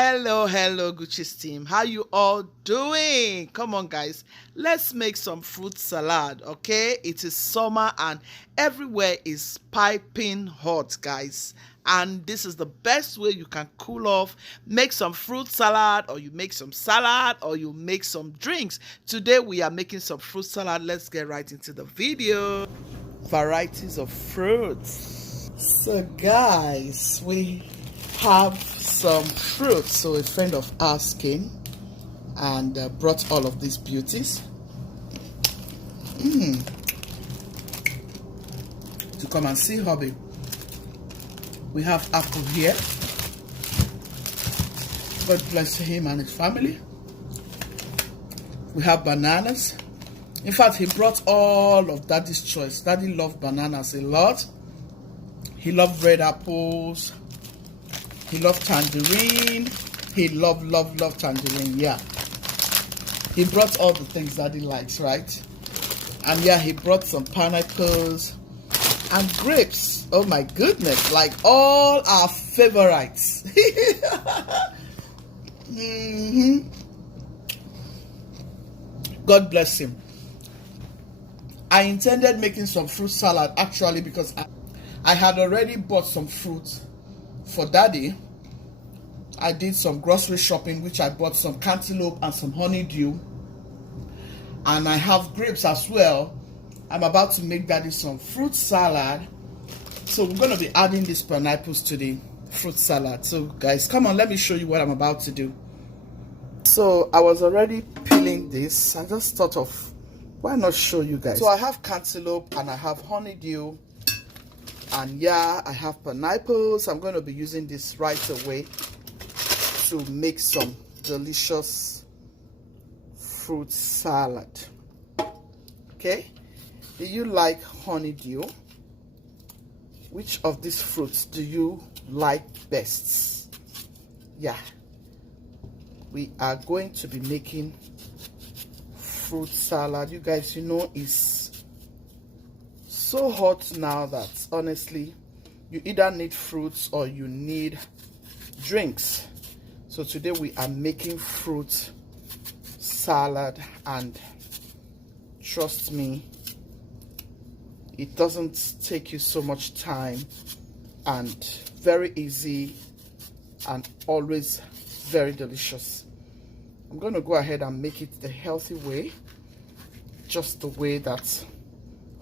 Hello, Gucci's team. How you all doing? Come on, guys. Let's make some fruit salad, okay? It is summer and everywhere is piping hot, guys. And this is the best way you can cool off. Make some fruit salad, or you make some salad, or you make some drinks. Today we are making some fruit salad. Let's get right into the video. Varieties of fruits. So, guys, we have some fruits. So a friend of ours came and brought all of these beauties to come and see hubby. We have apple here. God bless him and his family. We have bananas. In fact, he brought all of Daddy's choice. Daddy loved bananas a lot. He loved red apples. He loved tangerine. He loved tangerine, yeah. He brought all the things that he likes, right? And yeah, he brought some pineapples and grapes. Oh my goodness, like all our favorites. God bless him. I intended making some fruit salad actually because I had already bought some fruit for Daddy. I did some grocery shopping, which I bought some cantaloupe and some honeydew, and I have grapes as well. I'm about to make Daddy some fruit salad, so we're going to be adding these pineapples to the fruit salad. So guys, come on, let me show you what I'm about to do. So I was already peeling this. I just thought of, why not show you guys? So I have cantaloupe and I have honeydew. And yeah, I have pineapples. I'm going to be using this right away to make some delicious fruit salad. Okay, do you like honeydew? Which of these fruits do you like best? Yeah, we are going to be making fruit salad. You guys, you know, it's so hot now that honestly you either need fruits or you need drinks. So today we are making fruit salad, and trust me, it doesn't take you so much time and very easy and always very delicious. I'm going to go ahead and make it the healthy way, just the way that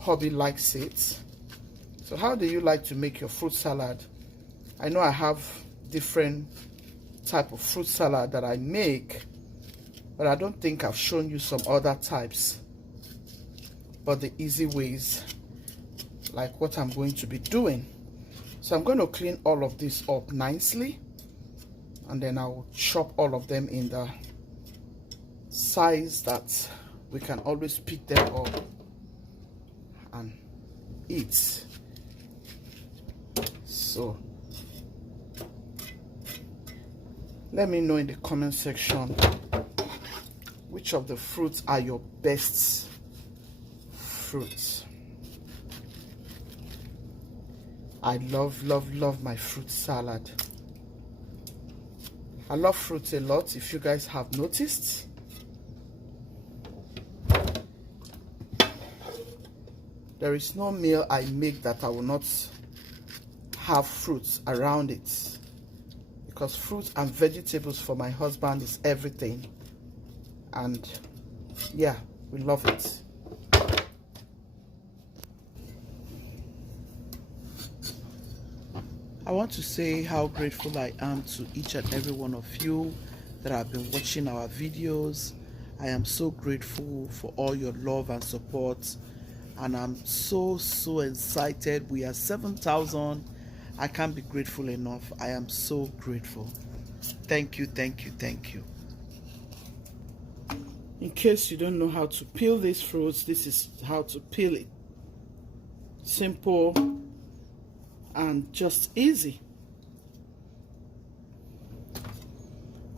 hubby likes it. So how do you like to make your fruit salad? I know I have different type of fruit salad that I make, but I don't think I've shown you some other types, but the easy ways, like what I'm going to be doing. So I'm going to clean all of this up nicely, and then I'll chop all of them in the size that we can always pick them up and eat. So let me know in the comment section which of the fruits are your best fruits. I love my fruit salad. I love fruits a lot, if you guys have noticed. There is no meal I make that I will not have fruits around it, because fruits and vegetables for my husband is everything, and yeah, we love it. I want to say how grateful I am to each and every one of you that have been watching our videos. I am so grateful for all your love and support, and I'm so excited. We are 7,000. I can't be grateful enough. I am so grateful. Thank you. In case you don't know how to peel these fruits, this is how to peel it. Simple and just easy.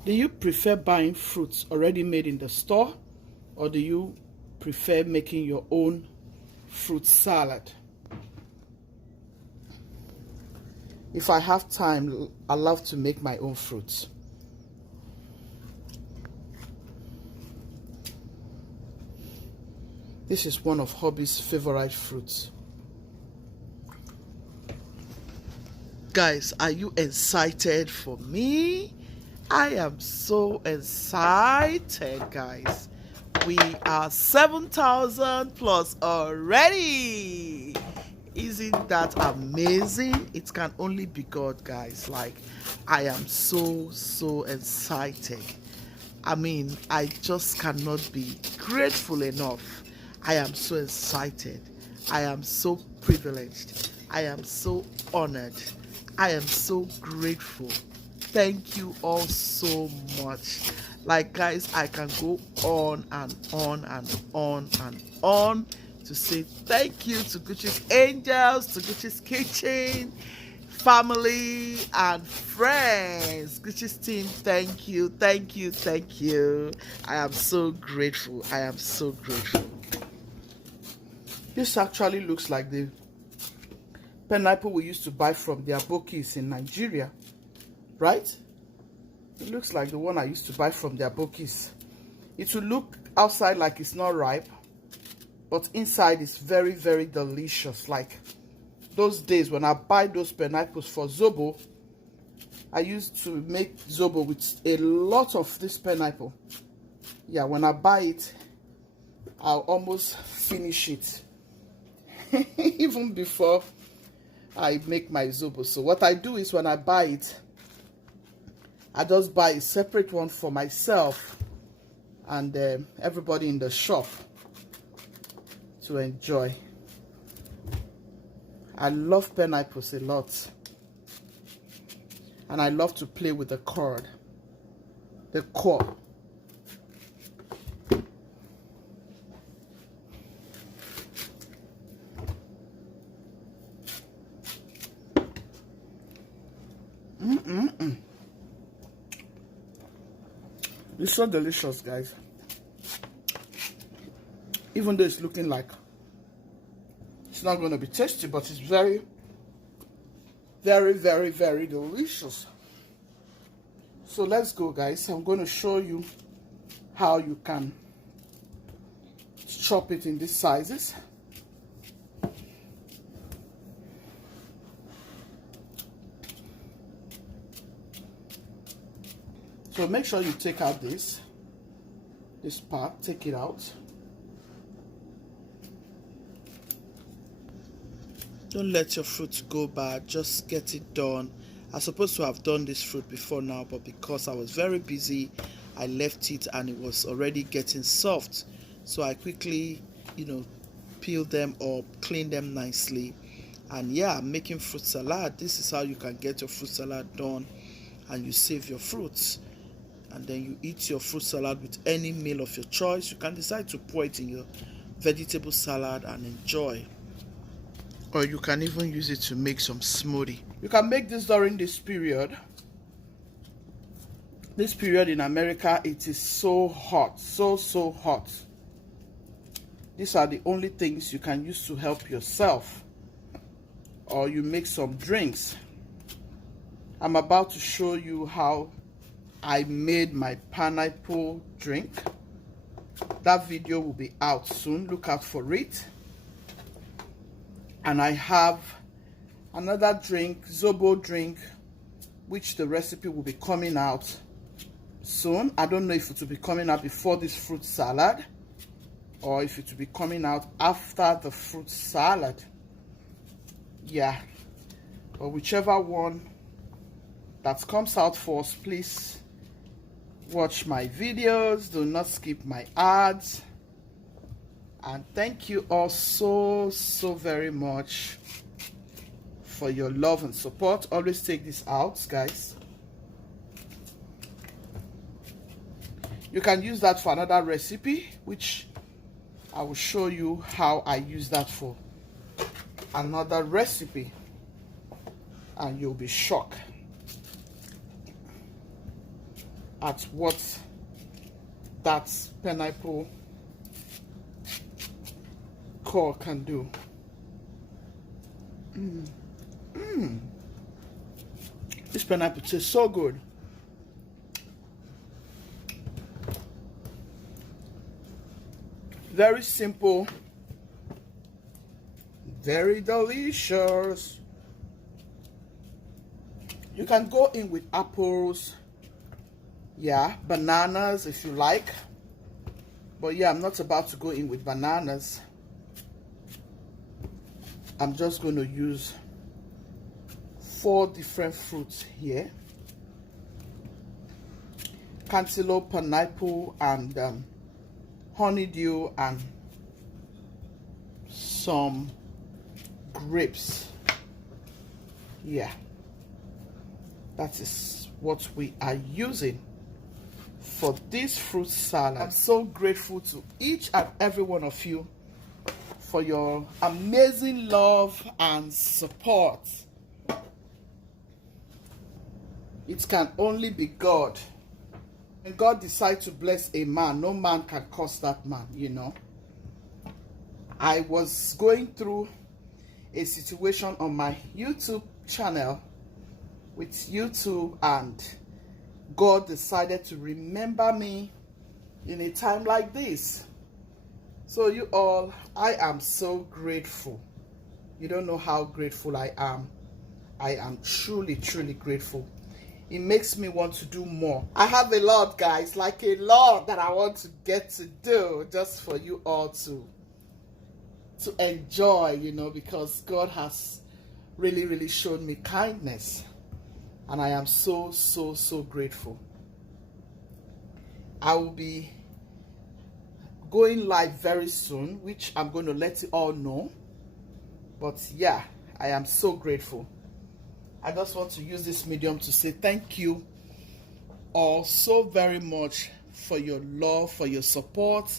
Do you prefer buying fruits already made in the store, or do you prefer making your own fruit salad? If I have time, I love to make my own fruits. This is one of hubby's favorite fruits. Guys, are you excited for me? I am so excited, guys. We are 7,000 plus already. Isn't that amazing? It can only be God, guys. Like, I am so excited. I mean, I just cannot be grateful enough. I am so excited. I am so privileged. I am so honored. I am so grateful. Thank you all so much. Like, guys, I can go on and on and on and on to say thank you to Gucci's Angels, to Gucci's Kitchen, family and friends. Gucci's team, thank you, thank you, thank you. I am so grateful. I am so grateful. This actually looks like the pineapple we used to buy from the Abokis in Nigeria, right? It looks like the one I used to buy from the Abokis. It will look outside like it's not ripe, but inside is very delicious. Like those days when I buy those pineapples for Zobo, I used to make Zobo with a lot of this pineapple. Yeah, when I buy it, I'll almost finish it even before I make my Zobo. So what I do is when I buy it, I just buy a separate one for myself and everybody in the shop to enjoy. I love pineapples a lot, and I love to play with the core. It's so delicious, guys. Even though it's looking like it's not going to be tasty, but it's very delicious. So let's go, guys. I'm going to show you how you can chop it in these sizes. So make sure you take out this part, take it out. Don't let your fruit go bad, just get it done. I was supposed to have done this fruit before now, but because I was very busy, I left it and it was already getting soft. So I quickly, peel them up, clean them nicely. And yeah, making fruit salad. This is how you can get your fruit salad done and you save your fruits. And then you eat your fruit salad with any meal of your choice. You can decide to pour it in your vegetable salad and enjoy. Or you can even use it to make some smoothie. You can make this during this period. This period in America, it is so hot, so hot. These are the only things you can use to help yourself. Or you make some drinks. I'm about to show you how I made my pineapple drink. That video will be out soon. Look out for it. And I have another drink, Zobo drink, which the recipe will be coming out soon. I don't know if it will be coming out before this fruit salad or if it will be coming out after the fruit salad. Yeah, but whichever one that comes out first, please watch my videos. Do not skip my ads. And thank you all so very much for your love and support. Always take this out, guys. You can use that for another recipe, which I will show you how I use that for another recipe, and you'll be shocked at what that pineapple core can do. This pineapple tastes so good. very simple, very delicious. You can go in with apples, yeah, bananas if you like. But yeah, I'm not about to go in with bananas. I'm just going to use 4 different fruits here. Cantaloupe, pineapple, and honeydew, and some grapes. Yeah, that is what we are using for this fruit salad. I'm so grateful to each and every one of you for your amazing love and support. It can only be God. When God decides to bless a man, no man can curse that man, you know. I was going through a situation on my YouTube channel with YouTube, and God decided to remember me in a time like this. So you all, I am so grateful. You don't know how grateful I am. I am truly, truly grateful. It makes me want to do more. I have a lot, guys, like a lot that I want to get to do just for you all to enjoy, you know, because God has really, really shown me kindness. And I am so, so, so grateful. I will be going live very soon, which I'm going to let you all know. But yeah, I am so grateful. I just want to use this medium to say thank you all so very much for your love, for your support.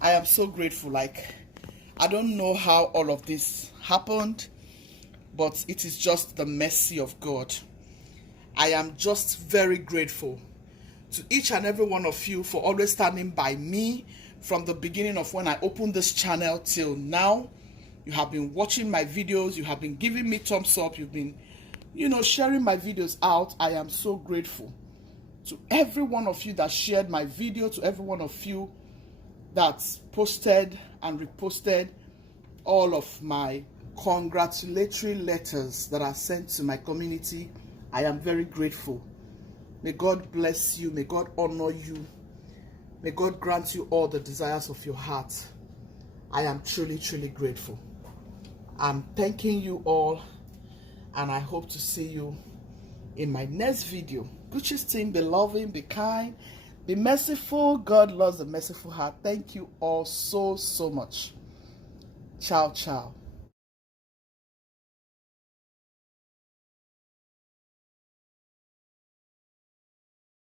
I am so grateful. Like, I don't know how all of this happened, but it is just the mercy of God. I am just very grateful to each and every one of you for always standing by me from the beginning of when I opened this channel till now. You have been watching my videos. You have been giving me thumbs up. You've been, you know, sharing my videos out. I am so grateful to every one of you that shared my video, to every one of you that posted and reposted all of my congratulatory letters that are sent to my community. I am very grateful. May God bless you. May God honor you. May God grant you all the desires of your heart. I am truly, truly grateful. I'm thanking you all, and I hope to see you in my next video. Gucci's team, be loving, be kind, be merciful. God loves a merciful heart. Thank you all so, so much. Ciao, ciao.